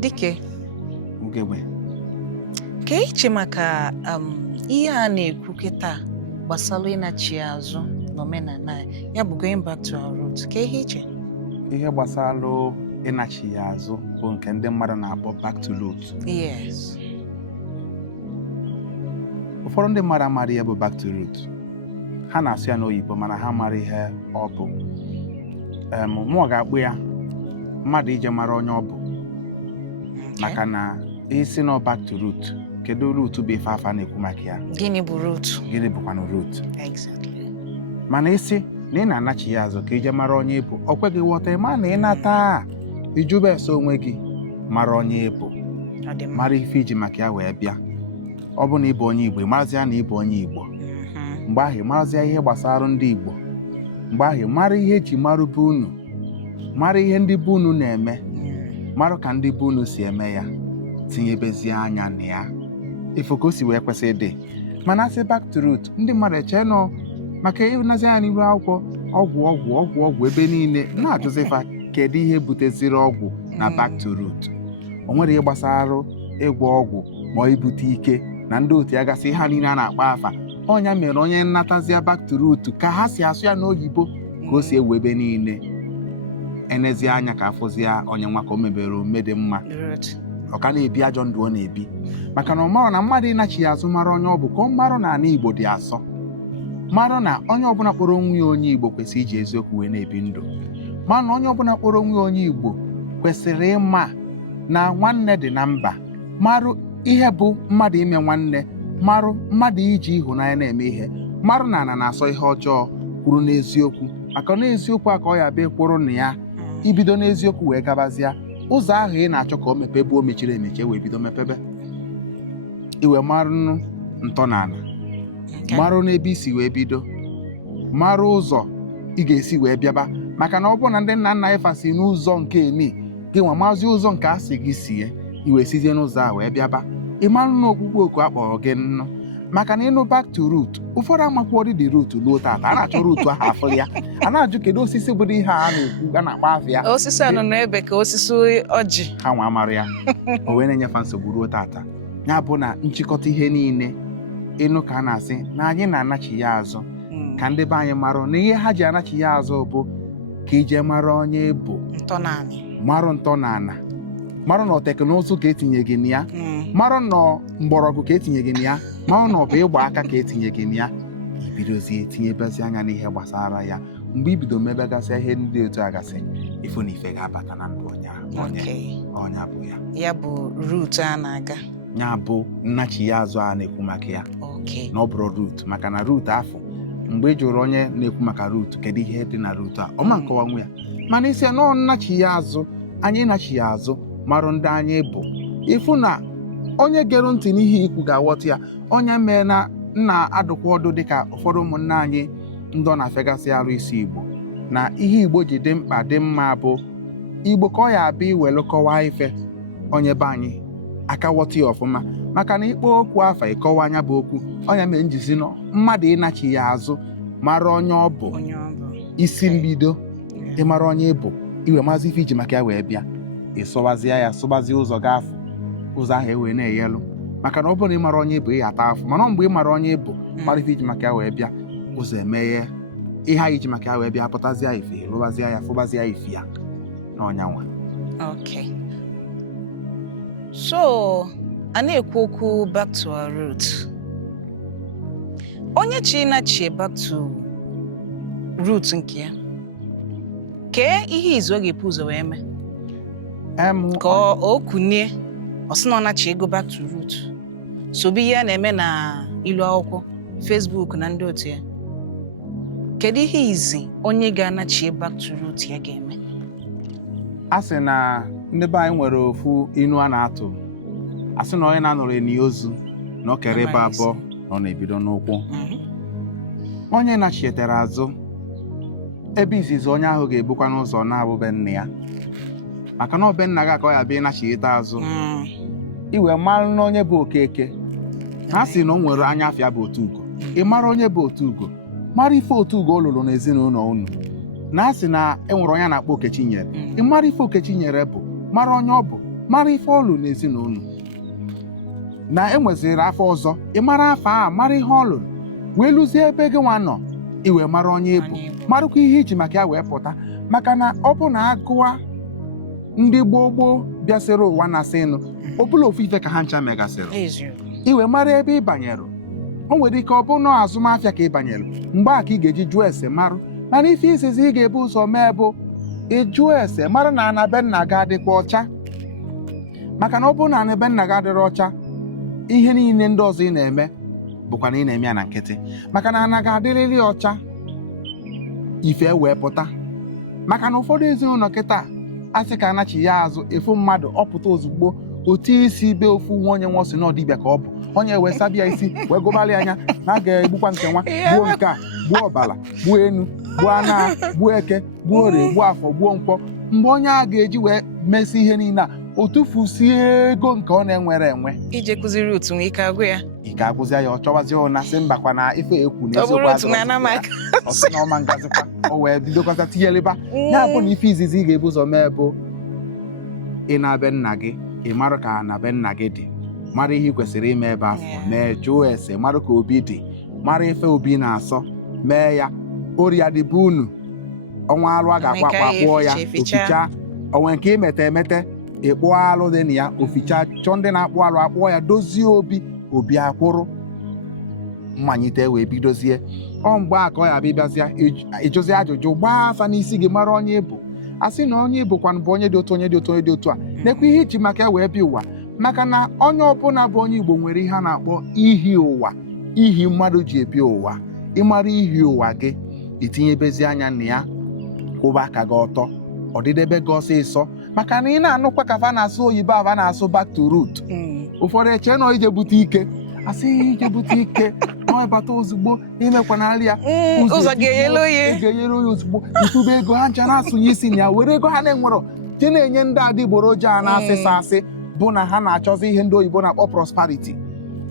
Dike. Ugegbe. Ka iche maka ihe a na-ekwu kịta gbasara ịnachi azụ n'omenala ya bụ going back to our roots. Ka ihe iche? Ihe gbasara ịnachi ya azụ bụ nke ndị mmadụ na-akpọ back to roots. Yes. Ụfọdụ ndị mmadụ amaghị ihe bụ back to roots. Ha na-asụ ya n'oyibo mana ha mara ihe ọ bụ. Mụ ga-akpụ ya mmadụ ije mara onye ọ bụ. Maka na isi na back to root. Kedu root bụ ife afa na-ekwu maka ya? Gịnị bụ root? Gịnị bụkwanụ root? Exactly. Mana isi na ị na-anachi ya azụ ka ije mara onye bụ. O kweghị ghọta ma na ị nata ijube eso onwe gị mara onye bụ. Mara ife iji maka ya wee bịa. Ọ bụ na ịbụ onye Igbo, marazịa na ịbụ onye Igbo. Mgbe ahụ marazịa ihe gbasara ndị Igbo. Mgbe ahụ mara ihe eji marụ be unu. Mara ihe ndị be unu na-eme. Mara ka ndị be unu si eme ya. Tinyebezi anya na ya. Ife ka o si wee kwesị ịdị. Mana asị back to root, ndị mmadụ eche nọ maka ịnazi anya n'ihu akwụkwọ ọgwụ ebe niile na-ajụzifa kedu ihe buteziri ọgwụ na back to root. O nwere ihe gbasara ịgwọ ọgwụ ma ibute ike na ndị otu ya gasị ha niile a na-akpọ afa. Ọnya mere onye nnatazia back to root ka ha si asụ ya n'oyibo ka o si ewu ebe niile. Enezi anya ka afụzia onye nwa ka o mebere omume dị mma. Ọ ka na-ebi ajọ ndụ ọ na-ebi. Maka na ọ mara na mmadụ ịnachi ya azụ mara onye ọ bụ ka ọ mara na ala Igbo dị asọ. Mara na onye ọbụla kpọrọ onwe ya onye Igbo kwesịrị iji eziokwu wee na-ebi ndụ. Mara na onye ọbụla kpọrọ onwe ya onye Igbo kwesịrị ịma na nwanne dị na mba. Marụ ihe bụ mmadụ ime nwanne. Marụ mmadụ iji ịhụnanya na-eme ihe. Marụ na ana na-asọ ihe ọjọọ kwuru n'eziokwu. Maka n'eziokwu a ka ọ ya bịa kwuru na ya ibido n'eziokwu wee gabazịa. Ụzọ ahụ ị na-achọ ka o mepee bụ o mechiri emeche wee bido mepebe. Iwe marụ ntọala. Marụ n'ebe isi wee bido. Marụ ụzọ ị ga-esi wee bịaba. Maka na ọ bụrụ na ndị nna nna ịfa si n'ụzọ nke emi gị nwa maazị ụzọ nke asị gị sie iwe sizie n'ụzọ a wee bịaba. Ị marụ na okpukpe oku akpọrọ gị nnụ. Maka na ịnụ back to root, ụfọdụ amakwụọ dị root luo tata. A na-achọ root ahụ afọ ya. A na-ajụ kedu osisi bụ ihe a na-ekwu a na-akpa afọ ya. Osisi anọ n'ebe ka osisi ọjị. Ha nwa amara ya. O wee na-enyefe nsogbu ruo tata. Ya bụ na nchịkọta ihe niile ịnụ ka a na-asị na anyị na-anachi ya azụ. Ka ndị be anyị marụ na ihe ha ji anachi ya azụ bụ ka ije mara onye bụ. Marụ ntọala. Marụ na teknụzụ ka etinye gị na ya. Marụ na mgbọrọgwụ ka etinye gị na ya. Marụ na ọ bụ ịgba aka ka etinye gị na ya. Ibidozie tinyebezi anya n'ihe gbasara ya. Mgbe ibido mebegasị ihe ndị otu agasị ifu na ife ga-abata na ndụ ọnya bụ ya. Ya bụ root a na-aga. Ya bụ nnachi ya azụ a na-ekwu maka ya. Na ọ bụrụ root maka na root afọ mgbe ị jụrụ onye na-ekwu maka root kedu ihe dị na root a ọ ma nkọwa nwe ya. Mana isi na nnachi ya azụ anyị nachi ya azụ marụ ndị anyị bụ. Ifu na onye gere ntị n'ihe ikwu ga-aghọta ya. Onye mee na nna adụkwa ọdụ dịka ụfọdụ ụmụnne anyị ndị ọ na-afegasị arụ isi Igbo na ihe Igbo ji dị mkpa dị mma bụ Igbo ka ọ ya abịa iwelu kọwaa ife onye be anyị aka ghọta ya ọfụma. Maka na ikpo okwu afa ịkọwa anya bụ okwu onye mee njizi nọ mmadụ ịnachi ya azụ mara onye ọ bụ isi mbido ịmara onye bụ iwe maazị ife iji maka ya wee bịa ịsọbazie ya sọbazie ụzọ gafụ ụzọ ahụ ewee na-eyelu. Maka na ọ bụrụ na ịmara onye bụ ịghata afọ mana mgbe ị mara onye bụ mara ife iji maka ya wee bịa ụzọ emeghe ihe anyị ji maka ya wee bịa pụtazie ife lụbazie ya fụbazie ife ya na ọnyanwa. So a na-ekwu okwu back to our root. Onye chi na-achie back to root nke ya kee ihe izu ọ ga-epu ụzọ wee mee ka o kunie ọ sị na ọ na-achị ego back to root. Sobe ihe a na-eme na ilu akwụkwọ Facebook na ndị otu ya. Kedu ihe izi onye ga-anachie back to root ya ga-eme? A sị na ndị be anyị nwere ofu inu a na-atụ. A sị na onye na-anọrọ eni ozu na o kere ebe abụọ na ọ na-ebido n'ụkwụ. Onye nachietara azụ ebe izizi onye ahụ ga-ebukwa n'ụzọ na-abụbe nne ya. Maka na ọbe nna gị ka ọ ya bịa ịnachiete azụ. Iwe mara na onye bụ Okeke. Ha sị na o nwere anya afịa bụ otu ugo. Ị mara onye bụ otu ugo. Mara ife otu ugo ọ lụrụ n'ezinụlọ unu. Na asị na enwere onye na-akpọ Okechinyere. Ị mara ife Okechinyere bụ. Mara onye ọ bụ. mara ife ọlụ n'ezinụlọ na enweziri afọ ọzọ ị mara afọ a mara ihe ọ lụrụ wee lụzie ebe gị nwa nọ iwe mara onye ịbụ marakwa ihe iji maka ya wee pụta maka na ọ bụ na agụa ndị gboo bịasịrị ụwa na-asịnụ ọbụla ofu ife ka ha ncha megasịrị iwe mara ebe ị banyere o nwere ike ọ bụ na azụmahịa ka ị banyere mgbe a ka ị ga-eji jụọ ese marụ mana ife izizi ị ga-ebu ụzọ mee bụ ịjụọ ese mara na ana be nna gị adịkwa ọcha maka na ọ bụrụ na ana be nna gị adịrị ọcha ihe niile ndị ọzọ ị na-eme bụkwa na ị na-eme ya na nkịtị maka na ana gị adịrịrị ọcha ife wee pụta maka na ụfọdụ ezinụlọ kịta asị ka anachi ya azụ efu mmadụ ọpụta ozugbo otu isi be ofu nwa onye nwa si na ọdịbịa ka ọ bụ onye wee sabịa isi wee gụbalị anya na a ga-egbukwa nke nwa gbuo nke a gbuo ọbala gbuo enu gbuo ana gbuo eke gbuo orie gbuo afọ gbuo nkwọ mgbe onye a ga-eji wee mesi ihe niile a o tufusie ego nke ọ na-enwere enwe ije kụziri otu nwe ike agwụ ya ike agwụzi ya ọ chọwazi ụna sị mbakwa na ife ekwu na ọsị na ọma ngazikwa o wee bidokọta tinyeleba ya bụ na ife izizi ị ga-ebu ụzọ mee bụ ị na-be nna gị ị mara ka na be nna gị dị mara ihe ị kwesịrị ime ebe afọ mee jụọ ese mara ka obi dị mara ife obi na-asọ mee ya ori ya dị bụ unu ọnwa alụ a ga-akwa akwa kpụọ ya oficha onwe nke imete emete ịkpụọ alụ dị na ya oficha chọọ ndị na-akpụ alụ akpụọ ya dozie obi akwụrụ mmanyite wee bidozie ọ mgbe a ka ọ ya bịbịazịa ịjụzi ajụjụ gbaa afa n'isi gị mara onye ịbụ a sị na onye ịbụkwanụ bụ onye dị otu onye dị otu onye dị otu a na-ekwe ihe iji maka ya wee bịa ụwa maka na onye ọbụla bụ onye Igbo nwere ihe a na-akpọ ihi ụwa ihi mmadụ ji ebi ụwa ịmara ihi ụwa gị itinyebezi anya na ya kwụba aka gị ọtọ ọdịdebe gị ọsịsọ maka na ị na-anụkwa ka fa na-asụ oyibo ava na-asụ back to root ụfọdụ eche nọ ije bute ike asị ije bute ike nọ ịbata ozugbo imekwanarị ya ụzọ ga-enyere onye ozugbo itube ego ha ncha na-asụnye isi na ya were ego ha na-enwerọ je na-enye ndị adịgboroja a na-asịsa asị bụ na ha na-achọzi ihe ndị oyibo na-akpọ prosperity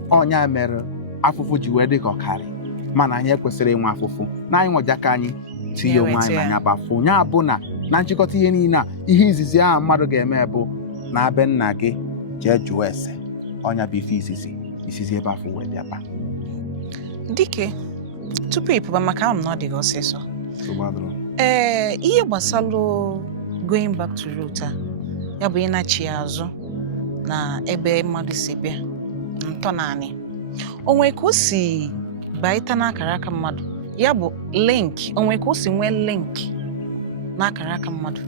ọnya mere afụfụ ji wee dị ka ọkarị mana anyị ekwesịrị inwe afụfụ na anyị nweja ka anyị tinye onwe anyị n'anya bafụ nya bụ na nchịkọta ihe niile a ihe izizi ahụ mmadụ ga-eme bụ na be nna gị jee jụọ ese ọnya bụ ife isizi ebe afọ wee bịaba dike tupu ịpụba maka ahụ na ọ dịghị ọsịsọ ihe gbasalụ going back to root ya bụ ịnachi azụ na ebe mmadụ si bịa ntọ naanị onwe ka o si baịta n'akara aka mmadụ ya bụ link onwe ka o si nwee link n'akara aka mmadụ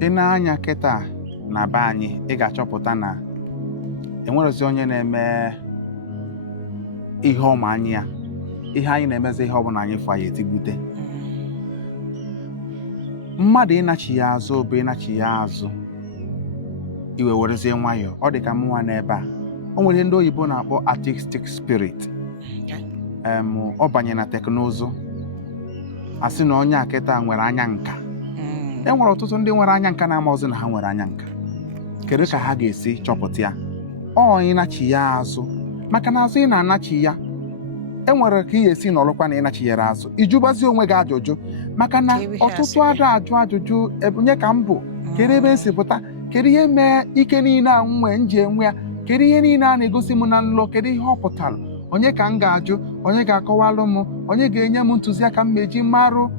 ị na-anya kịta na be anyị ị ga-achọpụta na enwerezi onye na-eme ihe ọma anyị ya ihe anyị na-emezi ihe ọbụla anyị fụ anyị etigbute mmadụ ịnachi ya azụ bụ ịnachi ya azụ iwe werezie nwayọọ ọ dị ka mụnwa n'ebe a o nwere ndị oyibo na-akpọ artistic spirit ọ banye na teknụzụ asị na onye akịta nwere anya nka e nwere ọtụtụ ndị nwere anya nka na-amazi na ha nwere anya nka kedu ka ha ga-esi chọpụta ya ọ ịnachi ya azụ maka na azụ ị na-anachi ya e nwere ka ị ga-esi n'ọlụkwa na ịnachinyere azụ ijubazi onwe gị ajụjụ maka na ọtụtụ ada ajụ ajụjụ onye ka m bụ kedu ebe esi pụta kedu ihe mee ike niile a nwee nji enwe ya kedu ihe niile a na-egosi m na nlọ kedu ihe ọ pụtara onye ka m ga-ajụ onye ga-akọwalụ m onye ga-enye m ntụziaka m meji marụ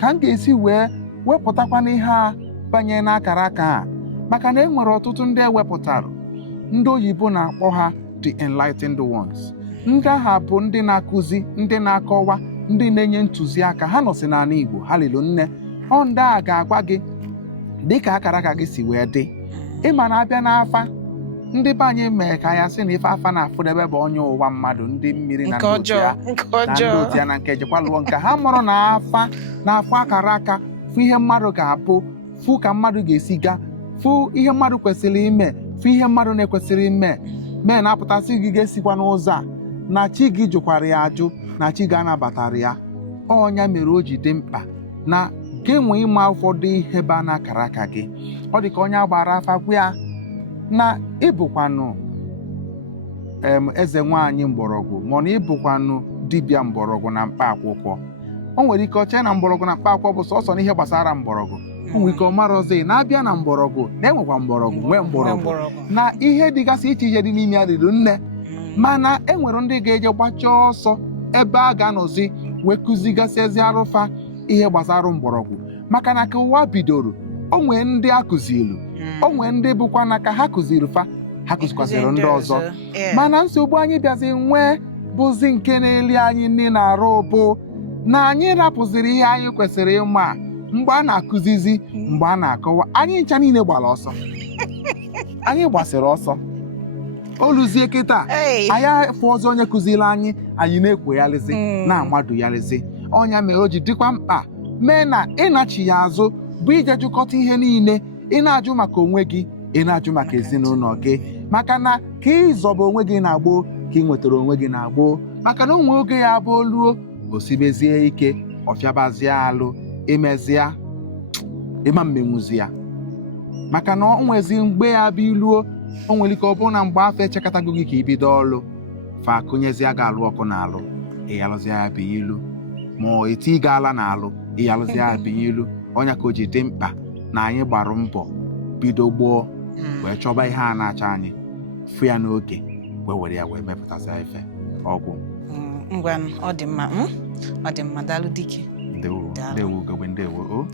ka m ga-esi wee wepụtakwana ihe a banye n'akara aka ha maka na e nwere ọtụtụ ndị ewepụtara ndị oyibo na-akpọ ha the enlightened ones ndị agha bụ ndị na-akụzi ndị na-akọwa ndị na-enye ntụziaka ha nọsị n'ala Igbo ha lilo nne ọ ndị a ga-agwa gị dịka akara aka gị si wee dị ịma na abịa n'afa ndị be anyị mee ka ya sị na ife afa na-afụdebe bụ onye ụwa mmadụ ndị mmiri na ndị otu ya na nke jikwa lụọ nke ha mụrụ na-afụ akara aka fụ ihe mmadụ ga-abụ fụ ka mmadụ ga-esi gaa fụ ihe mmadụ kwesịrị ime fụ ihe mmadụ na-ekwesịrị ime mee na-apụtasị gị ga-esikwa n'ụzọ a na chi gị jụkwara ya ajụ na chi ga-anabatara ya ọnya mere o ji dị mkpa na gị nwee ịma ụfọdụ ihe ba n'akara aka gị ọ dị ka onye agbara afa gwa ya na ịbụkwanụ eze nwaanyị mgbọrọgwụ ma na ịbụkwanụ dibịa mgbọrọgwụ na mkpa akwụkwọ o nwere ike ọche na mgbọrọgwụ na mkpa akwụkwọ bụ sọsọ n'ihe gbasara mgbọrọgwụ onwe ike ọmarọzi na-abịa na mgbọrọgwụ na-enwekwa mgbọrọgwụ nwee mgbọrọgwụ na ihe dịgasị iche ihe dị n'ime ya riri nne mana enwere ndị ga-eje gbachaa ọsọ ebe a ga-anọzi wee kụzigasịzi arụfa ihe gbasara mgbọrọgwụ maka na ka ụwa bidoro onwe ndị akụzilu onwe ndị bụkwa na ka ha kụziri ha kụzikwasịrị ndị ọzọ mana nsogbu anyị bịazi nwee bụzi nke na-eli anyị nne na-arụ bụ na anyị rapụziri ihe anyị kwesịrị ịma mgbe a na-akụzizi mgbe a na-akọwa anyị ncha niile gbara ọsọ anyị gbasịrị ọsọ oluzie kịta anyị afọ ọzọ onye kụziri anyị na-ekwegharịzi na-amadụ yarịzi ọnya mere o ji dịkwa mkpa mee na ịnachi ya azụ bụ ije jụkọta ihe niile ị na-ajụ maka onwe gị ị na-ajụ maka ezinụlọ gị maka na ka ịzọba onwe gị na-agboo ka ị nwetara onwe gị na-agboo maka na onwe oge ya bụ oluo osibezie ike ọfịabazie alụ imezia ịma mmenwuzi ya maka na ọ nwezi mgbe ya bụ iluo o nwere ike ọ bụrụ na mgbe afọ echekọtago gị ka ibido ọlụ fa akụnyezie ga-alụ ọkụ n'alụ ịyalụzi ya bụ ilu ma eti gaala n'alụ ịyalụzi ya bụ ilu ọnya ka o ji dị mkpa na anyị gbara mbọ bido gboo wee chọba ihe a na-acha anyị fụ ya n'oge wee were ya wee mepụtasị ife ọgwụ ngwa ọ dị mma daalụ dike ndewo ugogbe ndewo